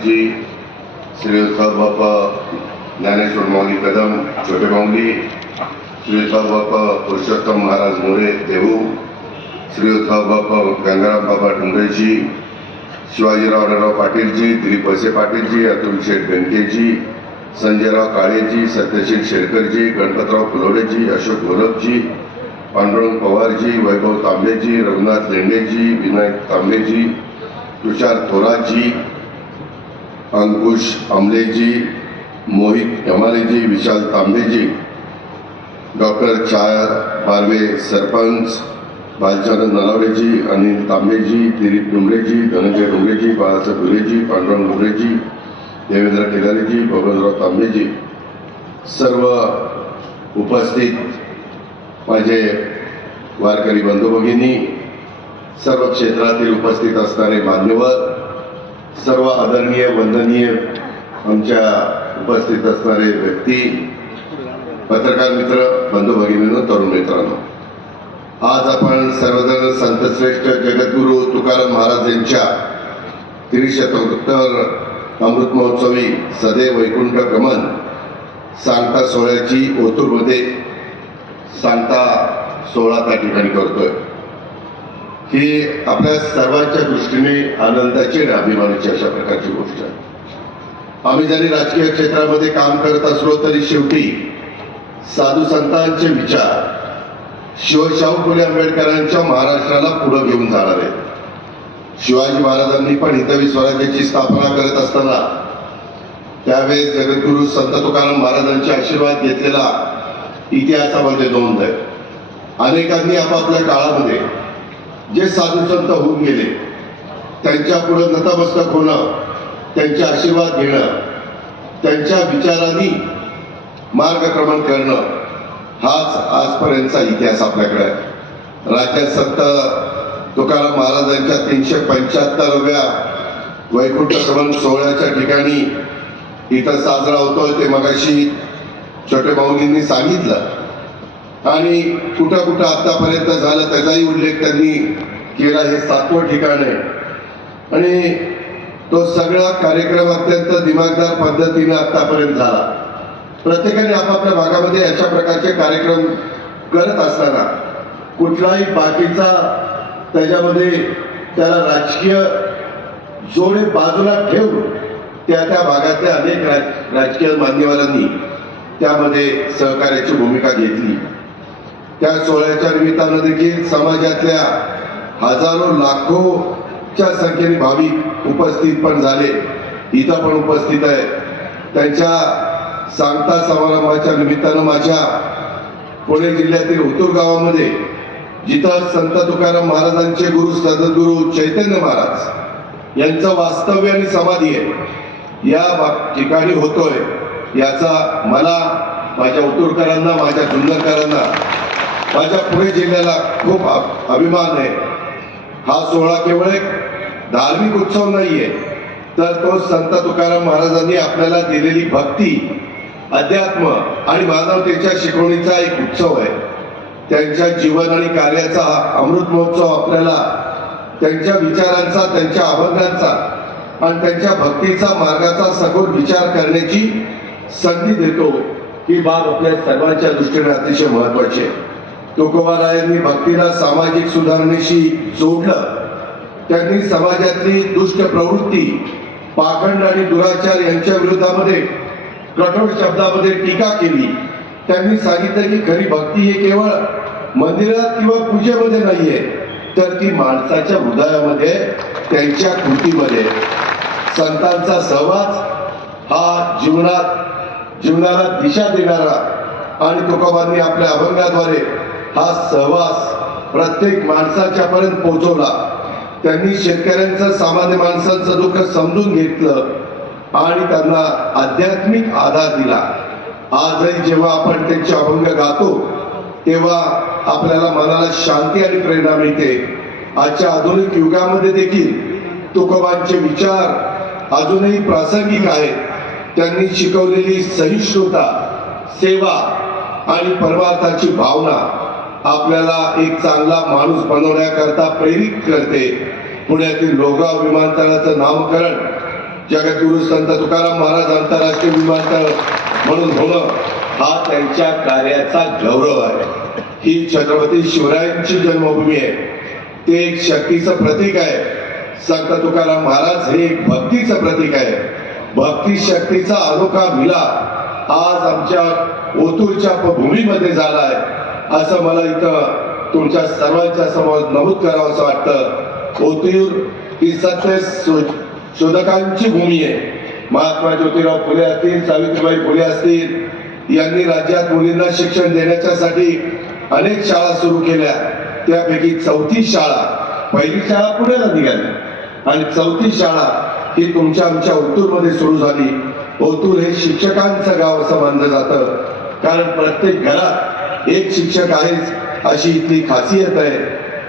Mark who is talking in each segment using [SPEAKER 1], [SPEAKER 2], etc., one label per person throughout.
[SPEAKER 1] महाराजजी श्रीयुतराव बापा ज्ञानेश्वर माऊली कदम छोटे माऊली श्रीयुतराव बापा पुरुषोत्तम महाराज मोरे देऊ श्रीयुतराव बापा गंगाराम बाबा डुंगरेजी शिवाजीराव आढळराव पाटीलजी दिलीप वसे पाटीलजी अतुल शेठ बेंकेजी संजयराव काळेजी सत्यशील शेळकरजी गणपतराव फुलोडेजी अशोक गोरखजी पांडुरंग पवारजी वैभव तांबेजी रघुनाथ लेंडेजी विनायक तांबेजी तुषार थोराजी अंकुश आमलेजी मोहित यमालेजी विशाल तांबेजी डॉक्टर छाया पारवे सरपंच बालचंद नलावडेजी अनिल तांबेजी दिलीप डुंबरेजी धनंजय डोंगरेजी बाळासाहेब भुलेजी पांडुरंग डोंगरेजी देवेंद्र केदारेजी बबनराव तांबेजी. सर्व उपस्थित माझे वारकरी बंधू भगिनी सर्व क्षेत्रातील उपस्थित असणारे मान्यवर सर्व आदरणीय वंदनीय आमच्या उपस्थित असणारे व्यक्ती पत्रकार मित्र बंधू भगिनीनं तरुण मित्रांनो. आज आपण सर्वजण संतश्रेष्ठ जगद्गुरू तुकाराम महाराज यांच्या त्रिशतोत्तर अमृत महोत्सवी सदैव वैकुंठ गमन सांगता सोहळ्याची ओतूरमध्ये सांगता सोहळा त्या ठिकाणी करतोय. ही आपल्या सर्वांच्या दृष्टीने आनंदाची आणि अभिमानाची अशा प्रकारची गोष्ट आहे. आम्ही जरी राजकीय क्षेत्रामध्ये काम करत असलो तरी शेवटी साधू संतांचे विचार शिवशाहू फुले आंबेडकरांच्या महाराष्ट्राला पुढे घेऊन जाणार. आहेत शिवाजी महाराजांनी पण हितवी स्वराज्याची स्थापना करत असताना त्यावेळेस जगद्गुरु संत तुकाराम महाराजांचे आशीर्वाद घेतलेला इतिहासामध्ये नोंद आहे. अनेकांनी आपापल्या काळामध्ये जे साधू संत होऊन गेले त्यांच्या पुढे नतमस्तक होणं त्यांचे आशीर्वाद घेणं त्यांच्या विचारांनी मार्गक्रमण करणं हाच आजपर्यंतचा इतिहास आपल्याकडे आहे. राज्यात संत तुकाराम महाराजांच्या तीनशे पंच्याहत्तरव्या वैकुंठ सोहळ्याच्या ठिकाणी इथं साजरा होतोय ते मगाशी छोटे माऊलींनी सांगितलं. आणि कुठं कुठं आतापर्यंत झालं त्याचाही उल्लेख त्यांनी केला हे सातवं ठिकाण आहे. आणि तो सगळा कार्यक्रम अत्यंत दिमागदार पद्धतीने आतापर्यंत झाला. प्रत्येकाने आपापल्या भागामध्ये अशा प्रकारचे कार्यक्रम करत असताना कुठलाही बाकीचा त्याच्यामध्ये त्याला राजकीय जोडे बाजूला ठेवून त्या त्या भागातल्या अनेक राज राजकीय मान्यवरांनी त्यामध्ये सहकार्याची भूमिका घेतली. त्या सोहळ्याच्या निमित्तानं देखील समाजातल्या हजारो लाखोच्या संख्येने भाविक उपस्थित पण झाले. इथं पण उपस्थित आहे त्यांच्या सांगता समारंभाच्या निमित्तानं माझ्या पुणे जिल्ह्यातील उतूर गावामध्ये जिथं संत तुकाराम महाराजांचे गुरु सद्गुरु चैतन्य महाराज यांचं वास्तव्य आणि समाधी आहे या बा- ठिकाणी होतोय याचा मला माझ्या उतूरकरांना माझ्या जुन्नरकरांना माझ्या पुणे जिल्ह्याला खूप अभिमान आहे. हा सोहळा केवळ एक धार्मिक उत्सव नाहीये तर तो संत तुकाराम महाराजांनी आपल्याला दिलेली भक्ती अध्यात्म आणि मानवतेच्या शिकवणीचा एक उत्सव आहे. त्यांच्या जीवन आणि कार्याचा अमृत महोत्सव आपल्याला त्यांच्या विचारांचा त्यांच्या अभंगांचा आणि त्यांच्या भक्तीचा मार्गाचा सखोल विचार करण्याची संधी देतो ही बाब आपल्या सर्वांच्या दृष्टीने अतिशय महत्वाची आहे. तुकोबारायांनी भक्तीला सामाजिक सुधारणेशी जोडलं. त्यांनी समाजातली दुष्ट प्रवृत्ती पाखंड आणि दुराचार यांच्या विरोधामध्ये कठोर शब्दामध्ये टीका केली. त्यांनी सांगितलं की खरी भक्ती ही केवळ मंदिरात किंवा पूजेमध्ये नाहीये तर ती माणसाच्या हृदयामध्ये त्यांच्या कृतीमध्ये. संतांचा सहवास हा जीवनात जीवनाला दिशा देणारा आणि तुकोबांनी आपल्या अभंगाद्वारे हा सहवास प्रत्येक माणसाच्या पर्यंत पोहोचवला. त्यांनी शेतकऱ्यांचं सामान्य माणसांचं दुःख समजून घेतलं आणि त्यांना आध्यात्मिक आधार दिला. आजही जेव्हा आपण त्यांचे अभंग गातो तेव्हा आपल्याला मनाला शांती आणि प्रेरणा मिळते. आजच्या आधुनिक युगामध्ये देखील तुकोबांचे विचार अजूनही प्रासंगिक आहेत. त्यांनी शिकवलेली सहिष्णुता सेवा आणि परमार्थाची भावना आपल्याला एक चांगला माणूस बनवण्याकरता प्रेरित करते. पुण्यातील लोगाव विमानतळाचं नामकरण जगद्गुरु संत तुकाराम महाराज आंतरराष्ट्रीय विमानतळ म्हणून होणं हा त्यांच्या कार्याचा गौरव आहे. ही छत्रपती शिवरायांची जन्मभूमी आहे. ते एक शक्तीचं प्रतीक आहे. संत तुकाराम महाराज हे एक भक्तीचं प्रतीक आहे. भक्ती शक्तीचा अनोखा मिला आज आमच्या ओतूरच्या भूमीमध्ये झाला आहे. असं मला इथं तुमच्या सर्वांच्या समोर नमूद करावं असं वाटतं. ओतूर ही सत्य शो- शोधकांची भूमी आहे. महात्मा ज्योतिराव फुले असतील सावित्रीबाई फुले असतील यांनी राज्यात मुलींना शिक्षण देण्याच्यासाठी अनेक शाळा सुरू केल्या. त्यापैकी चौथी शाळा पहिली शाळा पुण्याला निघाली. आणि चौथी शाळा ही तुमच्या आमच्या ओतूरमध्ये सुरू झाली. ओतूर हे शिक्षकांचं गाव असं मानलं जातं. कारण प्रत्येक घरात एक शिक्षक आहेच अशी इथली खासियत आहे.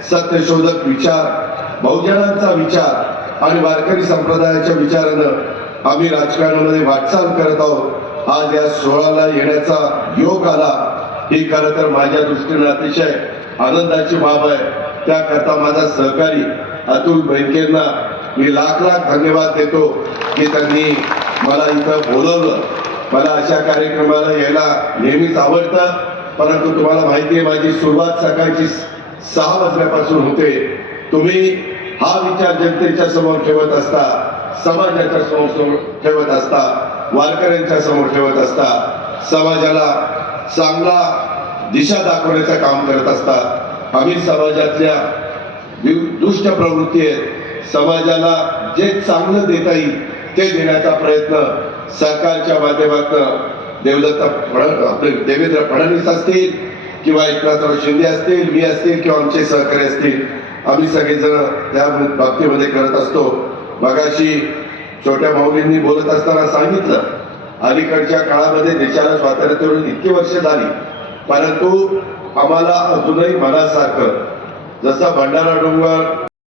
[SPEAKER 1] सत्यशोधक विचार बहुजनांचा विचार आणि वारकरी संप्रदायाच्या विचारानं आम्ही राजकारणामध्ये वाटचाल करत आहोत. आज या सोहळ्याला येण्याचा योग आला. ही खरं तर माझ्या दृष्टीने अतिशय आनंदाची बाब आहे. त्याकरता माझा सहकारी अतुल बँकेंना मी लाख लाख धन्यवाद देतो की त्यांनी मला इथं बोलवलं. मला अशा कार्यक्रमाला यायला नेहमीच आवडतं. परंतु तुम्हाला माहिती आहे माझी सुरुवात सकाळची सहा वाजल्यापासून होते. तुम्ही हा विचार जनतेच्या समोर ठेवत असता समाजाच्या समोर समोर ठेवत असता वारकऱ्यांच्या समोर ठेवत असता समाजाला चांगला दिशा दाखवण्याचं काम करत असतात आम्ही समाजातल्या दुष्ट प्रवृत्ती आहेत. समाजाला जे चांगलं देता येईल ते देण्याचा प्रयत्न सरकारच्या माध्यमातून देवदत्त फडण आपले देवेंद्र फडणवीस असतील किंवा एकनाथराव शिंदे असतील मी असतील किंवा आमचे सहकारी असतील आम्ही सगळेजण त्या बाबतीमध्ये करत असतो. मगाशी छोट्या माऊलींनी बोलत असताना सांगितलं अलीकडच्या काळामध्ये देशाला स्वातंत्र्य इतकी वर्ष झाली परंतु आम्हाला अजूनही मनासारखं जसं भंडारा डोंगर